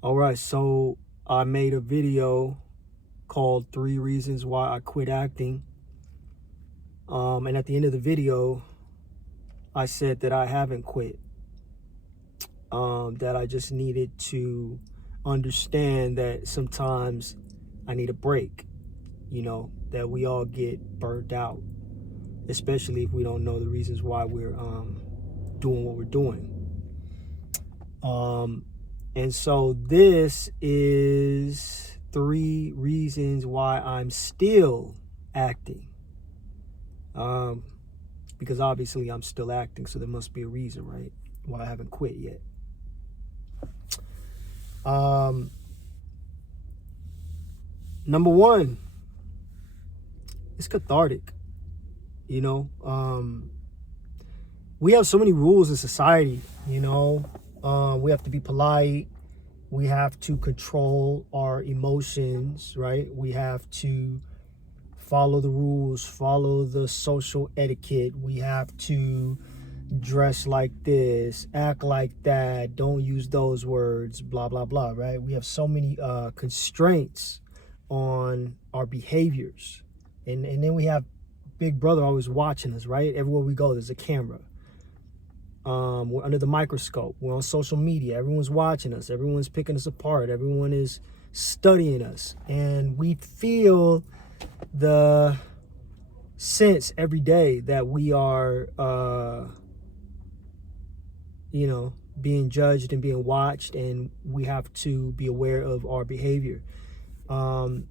All right, so I made a video called 3 Reasons Why I Quit Acting. And at the end of the video, I said that I haven't quit, that I just needed to understand that sometimes I need a break, that we all get burnt out, especially if we don't know the reasons why we're doing what we're doing. And so this is 3 reasons why I'm still acting. Because obviously I'm still acting, so there must be a reason, right? Why I haven't quit yet. Number one, it's cathartic. We have so many rules in society. We have to be polite. We have to control our emotions, right? We have to follow the rules, follow the social etiquette. We have to dress like this, act like that, don't use those words, blah, blah, blah, right? We have so many constraints on our behaviors. And then we have Big Brother always watching us, right? Everywhere we go, there's a camera. We're under the microscope. We're on social media. Everyone's watching us. Everyone's picking us apart. Everyone is studying us. And we feel the sense every day that we are, being judged and being watched, and we have to be aware of our behavior. And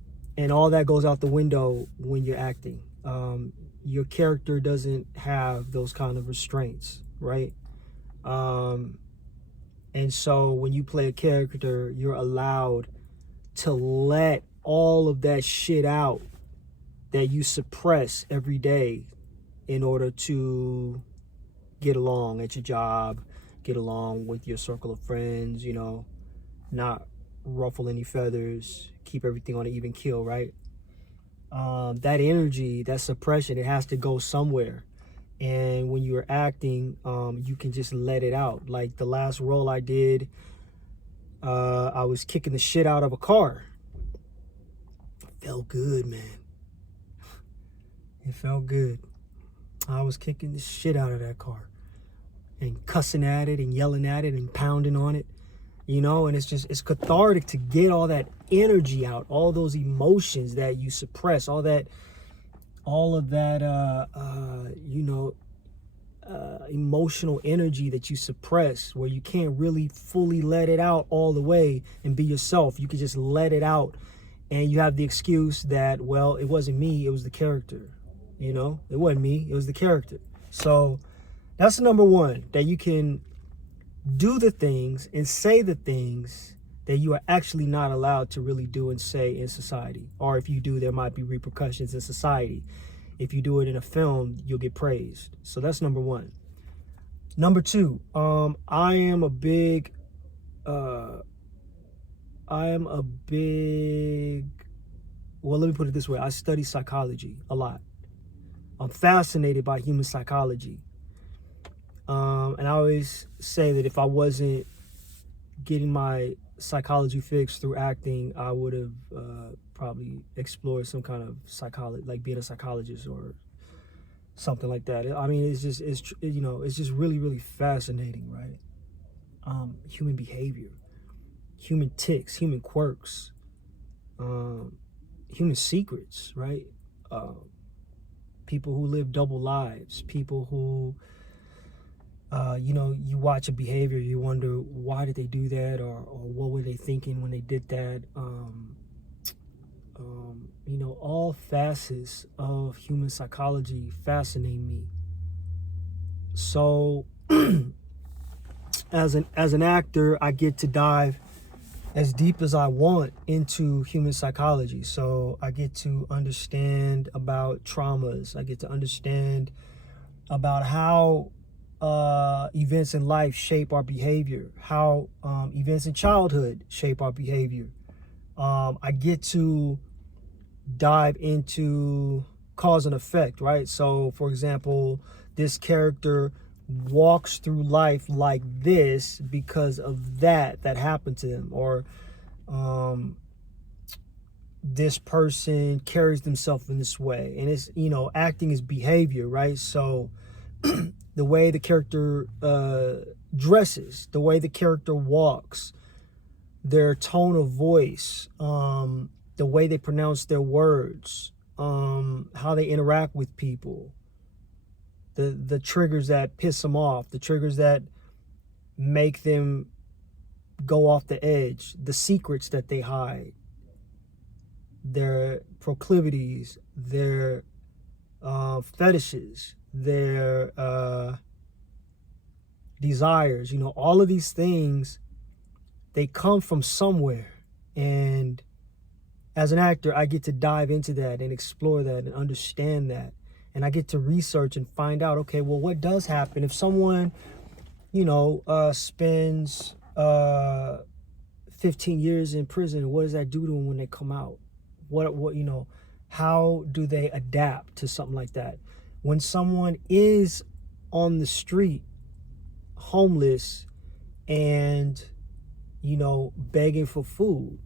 all that goes out the window when you're acting. Your character doesn't have those kind of restraints, right? And so when you play a character, you're allowed to let all of that shit out that you suppress every day in order to get along at your job, get along with your circle of friends, not ruffle any feathers, keep everything on an even keel, right? That energy, that suppression, it has to go somewhere. And when you're acting, you can just let it out. Like the last role I did, I was kicking the shit out of a car. It felt good, man. It felt good. I was kicking the shit out of that car and cussing at it and yelling at it and pounding on it, and it's cathartic to get all that energy out, all those emotions that you suppress, all of that emotional energy that you suppress, where you can't really fully let it out all the way and be yourself. You can just let it out, and you have the excuse that, well, it wasn't me, it was the character. It wasn't me, it was the character. So that's number one, that you can do the things and say the things that you are actually not allowed to really do and say in society. Or if you do, there might be repercussions in society. If you do it in a film, you'll get praised. So that's number one. Number two, I am a big, well, let me put it this way. I study psychology a lot. I'm fascinated by human psychology. And I always say that if I wasn't getting my psychology fixed through acting, I would have probably explored some kind of psychology, like being a psychologist or something like that. I mean, it's just really, really fascinating, right? Human behavior, human tics, human quirks, human secrets, right? People who live double lives, people who, you watch a behavior, you wonder, why did they do that? Or what were they thinking when they did that? All facets of human psychology fascinate me. So as an actor, I get to dive as deep as I want into human psychology. So I get to understand about traumas. I get to understand about how events in life shape our behavior, how events in childhood shape our behavior. I get to dive into cause and effect, right? So, for example, this character walks through life like this because of that happened to them, or this person carries themselves in this way. And it's, acting is behavior, right? So the way the character dresses, the way the character walks, their tone of voice, the way they pronounce their words, how they interact with people, the triggers that piss them off, the triggers that make them go off the edge, the secrets that they hide, their proclivities, their fetishes, their desires, all of these things, they come from somewhere. And as an actor, I get to dive into that and explore that and understand that. And I get to research and find out, okay, well, what does happen if someone, spends 15 years in prison? What does that do to them when they come out? How do they adapt to something like that? When someone is on the street, homeless, and, begging for food,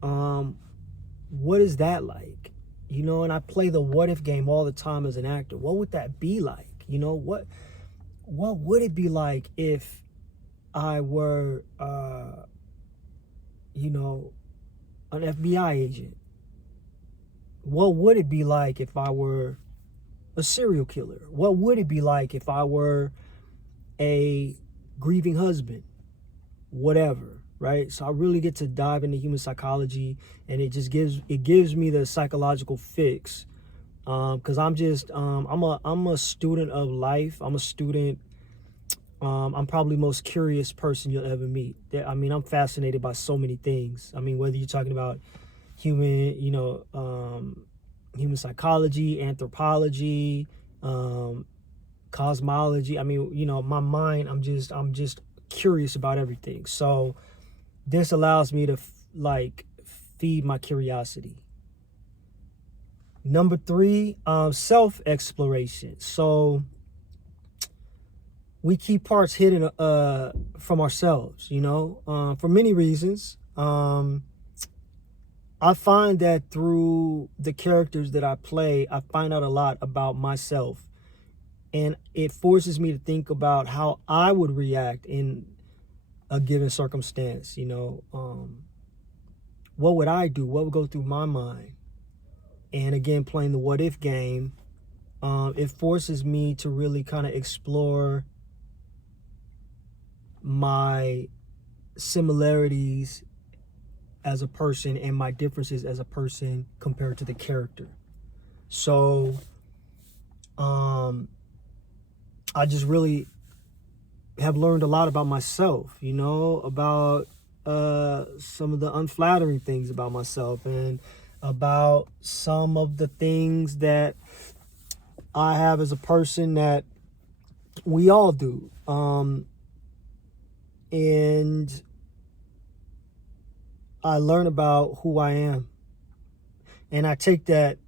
what is that like? And I play the what if game all the time as an actor. What would that be like? What would it be like if I were, an FBI agent? What would it be like if I were a serial killer? What would it be like if I were a grieving husband? Whatever, right? So I really get to dive into human psychology, and it gives me the psychological fix. Because I'm a student of life. I'm a student. I'm probably the most curious person you'll ever meet. I'm fascinated by so many things. Whether you're talking about human psychology, anthropology, cosmology. My mind, I'm just curious about everything. So this allows me to feed my curiosity. Number 3, self-exploration. So we keep parts hidden from ourselves, for many reasons. I find that through the characters that I play, I find out a lot about myself. And it forces me to think about how I would react in a given circumstance. What would I do? What would go through my mind? And again, playing the what if game, it forces me to really kind of explore my similarities as a person and my differences as a person compared to the character. So I just really have learned a lot about myself, about some of the unflattering things about myself, and about some of the things that I have as a person that we all do. And I learn about who I am. And I take that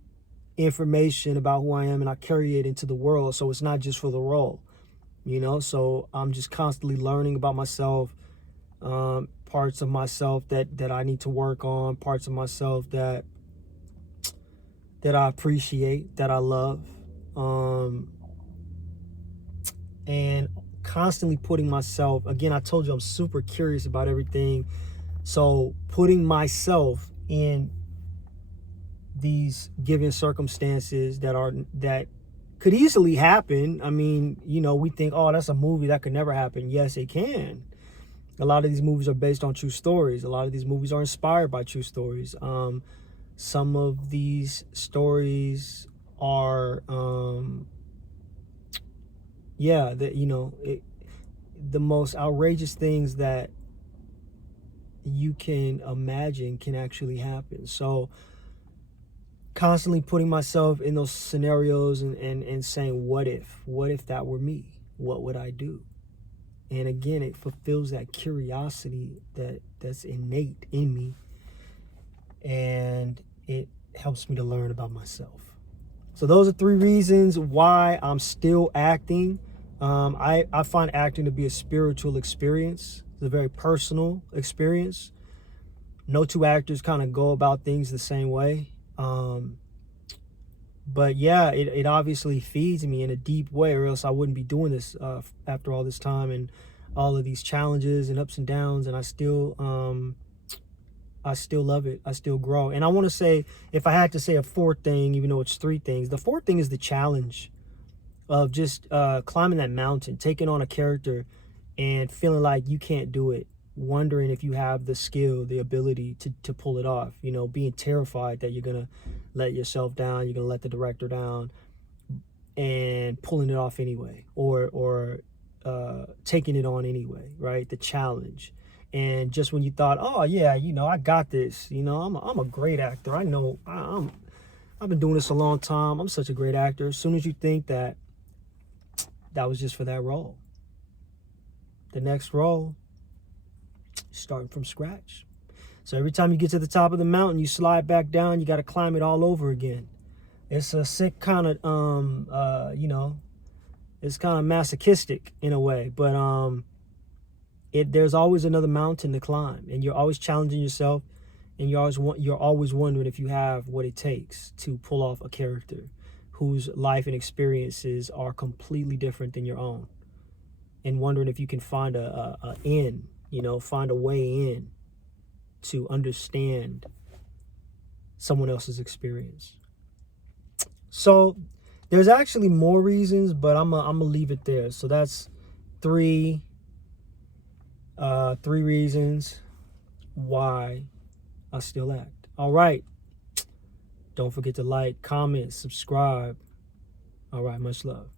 information about who I am and I carry it into the world. So it's not just for the role, so I'm just constantly learning about myself, parts of myself that I need to work on, parts of myself that I appreciate, that I love, and constantly putting myself, again, I told you I'm super curious about everything. So putting myself in these given circumstances that could easily happen. We think, oh, that's a movie that could never happen. Yes, it can. A lot of these movies are based on true stories. A lot of these movies are inspired by true stories. Some of these stories are, the most outrageous things that you can imagine can actually happen. So constantly putting myself in those scenarios and saying, what if that were me? What would I do? And again, it fulfills that curiosity that's innate in me, and it helps me to learn about myself. So those are 3 reasons why I'm still acting. I find acting to be a spiritual experience. It's a very personal experience. No two actors kind of go about things the same way. But yeah, it obviously feeds me in a deep way, or else I wouldn't be doing this after all this time and all of these challenges and ups and downs. And I still love it. I still grow. And I want to say, if I had to say a fourth thing, even though it's three things, the fourth thing is the challenge of just climbing that mountain, taking on a character and feeling like you can't do it, wondering if you have the skill, the ability to pull it off, you know, being terrified that you're going to let yourself down, you're going to let the director down, and pulling it off anyway, or taking it on anyway, right? The challenge. And just when you thought, oh yeah, you know, I got this, you know, I'm a great actor, I know, I've been doing this a long time, I'm such a great actor. As soon as you think that was just for that role, the next role, starting from scratch. So every time you get to the top of the mountain, you slide back down, you got to climb it all over again. It's a sick kind of you know, it's kind of masochistic in a way, but there's always another mountain to climb, and you're always challenging yourself, and you're always wondering if you have what it takes to pull off a character whose life and experiences are completely different than your own, and wondering if you can find a in, you know, find a way in to understand someone else's experience. So there's actually more reasons, but I'm gonna leave it there. So that's three reasons why I still act. All right. Don't forget to like, comment, subscribe. All right, much love.